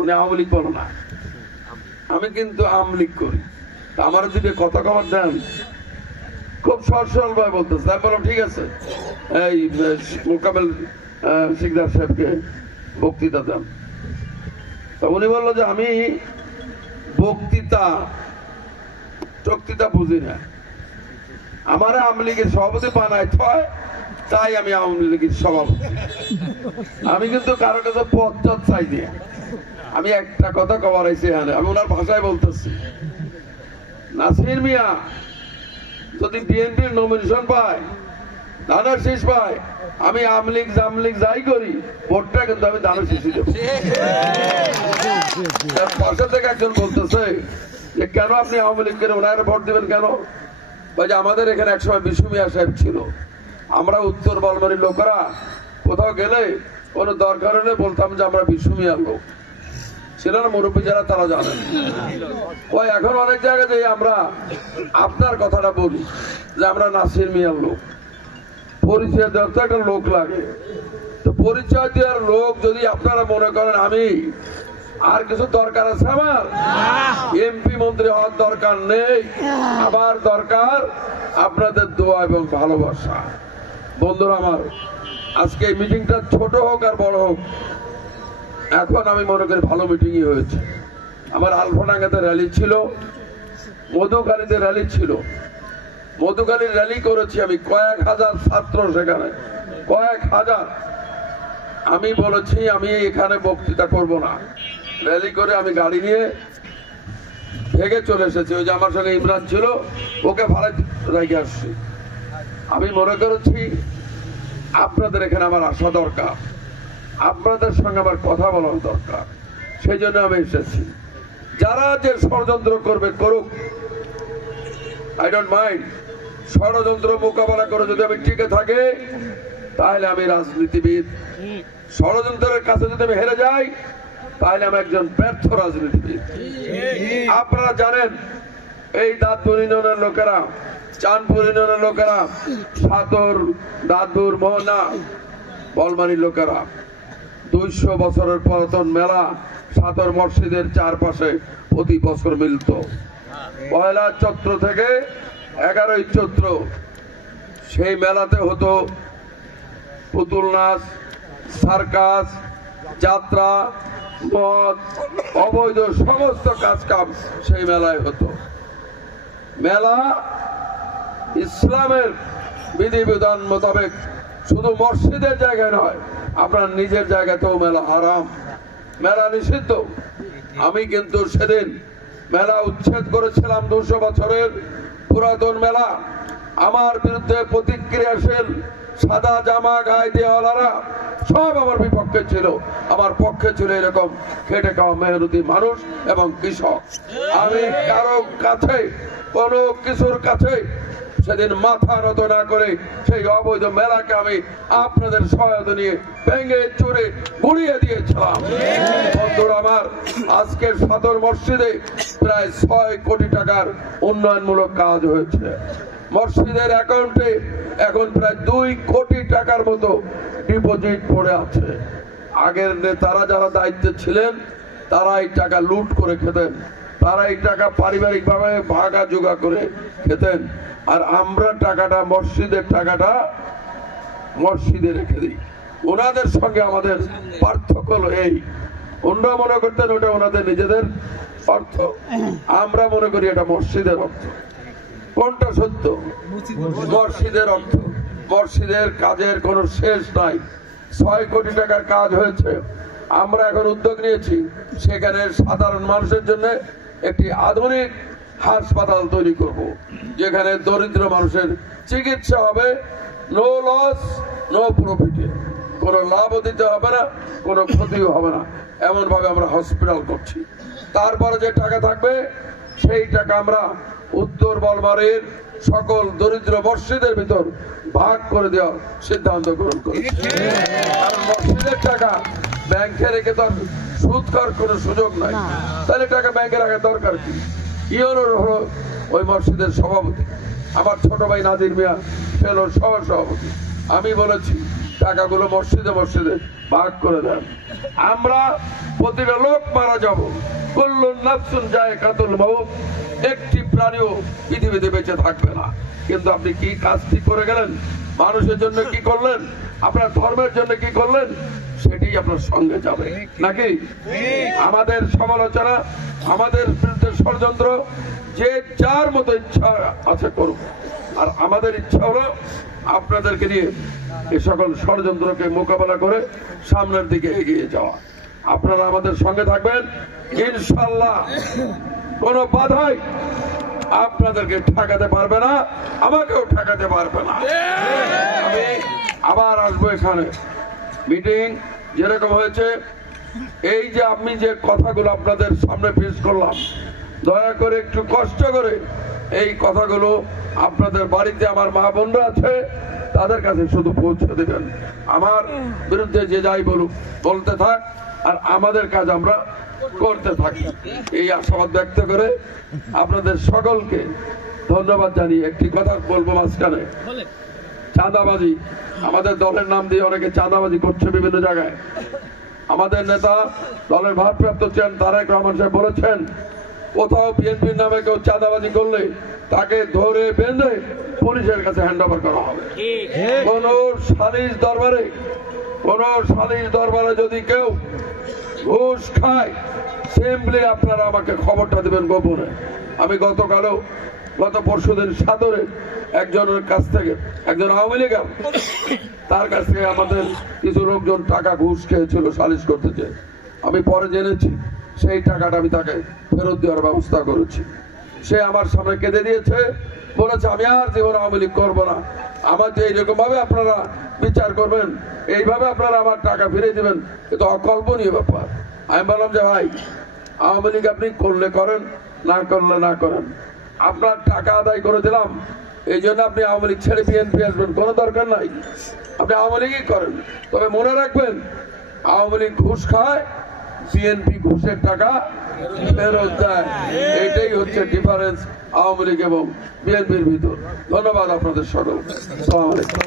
উনি আওয়ামী লীগ বলো না, আমি কিন্তু আওয়ামী লীগ করি। আমার যদি কথা খবর দেন খুব সরল ভাবে বলতেছে, তাই বললাম ঠিক আছে এই মোকাবেল শিকদার সাহেবকে বক্তৃতা দেন। তা উনি বললো যে আমি বক্তৃতা বুঝি না, আমার আওয়ামী লীগের সভাপতি বানায় থয়, তাই আমি আওয়ামী লীগের সভাপতি। আমি কিন্তু কারো কাছে পথ চাই দিয়ে আমি একটা কথা কবার আইছি, আমি ওনার ভাষায় বলতেছি, নাসির মিয়া যদি বিএনপির নমিনেশন পায়, ধানের শীষ পায়, আমি আওয়ামী লীগ জামলীগ যাই করি, ভোটটা কিন্তু আমি ধানের শীষই দেবো। পাশে থেকে একজন বলতেছে যে কেন আপনি আওয়ামী লীগ করে ওনার ভোট দিবেন কেন? যে আমাদের এখানে একসময় বিশু মিয়া সাহেব ছিল, আমরা উত্তর বলমারির লোকেরা কোথাও গেলে কোনো দরকার হলে বলতাম যে আমরা বিশু মিয়ার লোক। ছিলেন মুরব্বী যারা তারা জানেন। ওই এখন অনেক জায়গাতে আমরা আপনার কথাটা বলি যে আমরা নাসির মিয়ার লোক, পরিচয় দেওয়ার তো একটা লোক লাগে। তো পরিচয় দেওয়ার লোক যদি আপনারা মনে করেন আমি আর কিছু দরকার আছে, আমার এমপি মন্ত্রী হওয়ার দরকার নেই, আমার দরকার আপনাদের দোয়া এবং ভালোবাসা। বন্ধুরা আমার, আজকে এই মিটিংটা ছোট হোক আর বড় হোক, এখন আমি মনে করি ভালো মিটিংই হয়েছে। আমার আলফাডাঙ্গাতে র্যালি ছিল, মধুখালীতে র্যালি ছিল, মধুখালীর র্যালি করেছি আমি, কয়েক হাজার ছাত্র সেখানে, কয়েক হাজার। আমি বলেছি আমি এখানে বক্তৃতা করব না, র্যালি করে আমি গাড়ি নিয়ে ভেগে চলে এসেছি। ওই যে আমার সঙ্গে ইমরান ছিল, ওকে ভাড়া রেখে আসছি। আমি মনে করেছি আপনাদের এখানে আমার আসা দরকার, আপনাদের সঙ্গে আমার কথা বলার দরকার, সেই জন্য আমি এসেছি। যারা যে ষড়যন্ত্র করবে করুক, আই ডোন্ট মাইন্ড। ষড়যন্ত্র মোকাবেলা করে যদি আমি টিকে থাকি তাহলে আমি রাজনীতিবিদ, ষড়যন্ত্রের কাছে যদি আমি হেরে যাই তাহলে আমি একজন ব্যর্থ রাজনীতিবিদ। আপনারা জানেন এই দাঁতপুর ইউনিয়নের লোকেরা, চাঁদপুর ইউনিয়নের লোকেরা, সাতর, দাঁতপুর, মোহনা, বলমারির লোকেরা 200 বছরের পুরাতন মেলা সাতর মসজিদের চারপাশে প্রতি বছর মিলত। 1 চৈত্র থেকে 11 চৈত্র সেই মেলাতে হতো পুতুল নাচ, সার্কাস, যাত্রা, মদ, অবৈধ সমস্ত কাজ কাম সেই মেলায় হতো। মেলা ইসলামের বিধিবিধান মোতাবেক শুধু মসজিদের জায়গায় নয়, আপনার নিজের জায়গাতেও মেলা হারাম, মেলা নিষিদ্ধ। আমি কিন্তু সেদিন মেলা উচ্ছেদ করেছিলাম, 200 বছরের পুরাতন মেলা। আমার বিরুদ্ধে প্রতিক্রিয়াশীল সাদা জামা গায়ে দেওয়ালারা সব আমার বিপক্ষে ছিল, আমার পক্ষে ছিল এরকম খেটে খাওয়া মেহনতি মানুষ এবং কৃষক। আমি কারো কাছে, কোনো কিছুর কাছে সেদিন মাথা নত না করে সেই অবৈধ মেলাকে আমি আপনাদের সহায়তা নিয়ে ভেঙে চুরে গুড়িয়ে দিয়েছিলাম। বন্ধুরা আমার, আজকের সদর মসজিদে প্রায় 6 কোটি টাকার উন্নয়নমূলক কাজ হয়েছে। মসজিদের অ্যাকাউন্টে এখন প্রায় 2 কোটি টাকার মতো ডিপোজিট পড়ে আছে। আগের নেতারা যারা দায়িত্বে ছিলেন তারা এই টাকা লুট করে খেতেন, তারা এই টাকা পারিবারিক ভাবে ভাগা জোগা করে খেতেন, আর আমরা টাকাটা, মসজিদের টাকাটা মসজিদে রেখে দিই। ওনাদের সঙ্গে আমাদের পার্থক্য হলো এই, ওনারা মনে করতেন ওটা ওনাদের নিজেদের অর্থ, আমরা মনে করি এটা মসজিদের অর্থ। কোনটা সত্য? মসজিদের অর্থ। মসজিদের কাজের কোনো শেষ নাই। 6 কোটি টাকার কাজ হয়েছে। আমরা এখন উদ্যোগ নিয়েছি সেখানে সাধারণ মানুষের জন্য একটি আধুনিক হাসপাতাল তৈরি করব, যেখানে দরিদ্র মানুষের চিকিৎসা হবে, নো লস নো প্রফিটে, কোনো লাভও দিতে হবে না, কোনো ক্ষতিও হবে না, এমন ভাবে আমরা হসপিটাল করছি। তারপরে যে টাকা থাকবে সেই টাকা আমরা উত্তর বলমারির সকল দরিদ্র মসজিদের ভিতর ভাগ করে দেওয়ার সিদ্ধান্ত গ্রহণ করেছি। কারণ মসজিদের টাকা ব্যাংকে রেখে তো সুদ খাওয়ার কোনো সুযোগ নাই, তাহলে টাকা ব্যাংকে রাখার দরকার কি? ইউনোর হলো ওই মসজিদের সভাপতি, আমার ছোট ভাই নাদির মিয়া সে হলো সহ সভাপতি। আমি বলেছি টাকাগুলো মসজিদে মসজিদে ভাগ করে দেন। আমরা প্রতিটা লোক মারা যাব, কুল্লুন নাফসুন যায়কাতুল মাউত, একটি প্রাণীও পৃথিবীতে বেঁচে থাকবে না। কিন্তু আপনি কি কাজটি করে গেলেন, মানুষের জন্য কি করলেন, আপনার ধর্মের জন্য কি করলেন, সেটি আপনার সঙ্গে যাবে নাকি? আমাদের সমালোচনা, আমাদের বিরুদ্ধে ষড়যন্ত্র যে যার মতো ইচ্ছা আছে করুক, আর আমাদের ইচ্ছা হলো আপনাদেরকে নিয়ে এই সকল ষড়যন্ত্রকে মোকাবেলা করে সামনের দিকে এগিয়ে যাওয়া। আপনারা আমাদের সঙ্গে থাকবেন ইনশাআল্লাহ। কোনো বাধাই আপনাদেরকে ঠেকাতে পারবে না, আমাকেও ঠেকাতে পারবে না। আমি আবার আসবো এখানে। মিটিং যেরকম হয়েছে, এই যে আমি যে কথাগুলো আপনাদের সামনে পেশ করলাম, দয়া করে একটু কষ্ট করে এই কথাগুলো আপনাদের বাড়িতে আমার মা বোনরা আছে তাদের কাছে শুধু পৌঁছে দেবেন। আমার বিরুদ্ধে যে যাই বলুক বলতে থাক, আর আমাদের কাজ আমরা করতে থাকি। এই আশাবাদ ব্যক্ত করে আপনাদের সকলকে ধন্যবাদ জানিয়ে একটি কথা বলবো মাঝখানে। চাঁদাবাজি, আমাদের দলের নাম দিয়ে অনেকে চাঁদাবাজি করছে বিভিন্ন জায়গায়। আমাদের নেতা, দলের ভারপ্রাপ্ত চেয়ারম্যান তারেক রহমান সাহেব বলেছেন, কোথাও বিএনপির নামে কেউ চাঁদাবাজি করলে তাকে ধরে বেঁধে পুলিশের কাছে হ্যান্ড ওভার করা হবে। কোন সালিশ দরবারে যদি কেউ ঘুষ খায়, সিম্পলি আপনারা আমাকে খবরটা দিবেন গোপনে। আমি গত পরশুদিন সাদরে একজনের কাছ থেকে, একজন আওয়ামী লীগ, তার কাছ থেকে আমাদের কিছু লোকজন টাকা ঘুষ খেয়েছিল সালিশ করতে চেয়ে। আমি পরে জেনেছি সেই টাকাটা আমি তাকে ফেরত দেওয়ার ব্যবস্থা করেছি। সে আমার সামনে কেঁদে দিয়েছে, বলেছে আমি আর জীবন আওয়ামী লীগ করবো না। আমার যে এইরকম ভাবে আপনারা বিচার করবেন, এইভাবে আপনারা আমার টাকা ফিরে দিবেন, এটা অকল্পনীয় ব্যাপার। আমি বললাম যে ভাই, আওয়ামী লীগ আপনি করলে করেন, না করলে না করেন, আপনার টাকা আদায় করে দিলাম, এই জন্য আপনি আওয়ামী লীগ ছেড়ে বিএনপি আসবেন কোনো দরকার নাই, আপনি আওয়ামী লীগই করেন। তবে মনে রাখবেন, আওয়ামী লীগ ঘুষ খায়, বিএনপি ঘুষের টাকা ফেরত দেয়। এইটাই হচ্ছে ডিফারেন্স আওয়ামী লীগ এবং বিএনপির ভিতর। ধন্যবাদ আপনাদের সকল। আসসালামু আলাইকুম।